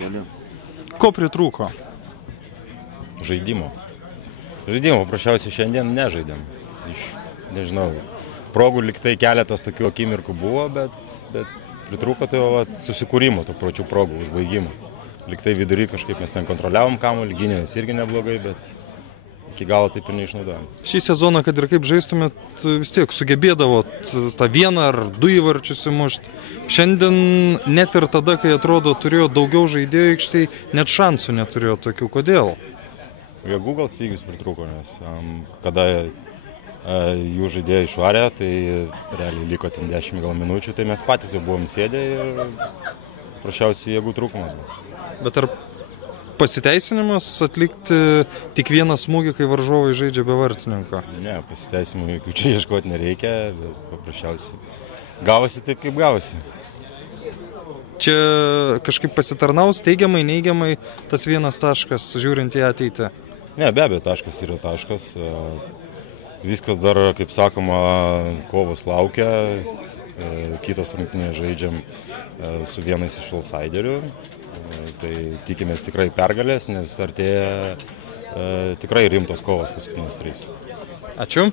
Galiu. Ko pritrūko? Žaidimo. Paprasčiausiai šiandien nežaidėm. Nežinau, progų liktai keletas tokių akimirkų buvo, bet pritrūko tai susikūrimo, tų pačių progų, užbaigimo. Liktai vidury kažkaip mes ten kontroliavom kamuolį, gynėmės irgi neblogai, bet iki galo taip ir neišnaudojom. Šį sezoną, kad ir kaip žaistumėt, vis tiek sugebėdavot tą vieną ar du įvarčius įmušti. Šiandien net ir tada, kai atrodo turėjo daugiau žaidėjų aikštėje, net šansų neturėjo tokių. Kodėl? Jėgų gal stygius pritrūko, nes kada jų žaidėjai išvarė, tai realiai liko ten 10 gal minučių, tai mes patys jau buvom sėdę ir prašiausiai jėgų trūkumas. Bet ar pasiteisinimas atlikti tik vieną smūgį, kai varžovai žaidžia be vartininko? Ne, pasiteisinimų jokių čia ieškoti nereikia, bet paprasčiausiai gavosi taip, kaip gavosi. Čia kažkaip pasitarnaus teigiamai, neigiamai tas vienas taškas, žiūrint į ateitį? Ne, be abejo, taškas yra taškas. Viskas dar, kaip sakoma, kovos laukia. Kitos rungtynės žaidžiam su vienais iš outsiderių. Tai tikimės tikrai pergalės, nes artėja tikrai rimtos kovos paskutinės 3. Ačiū.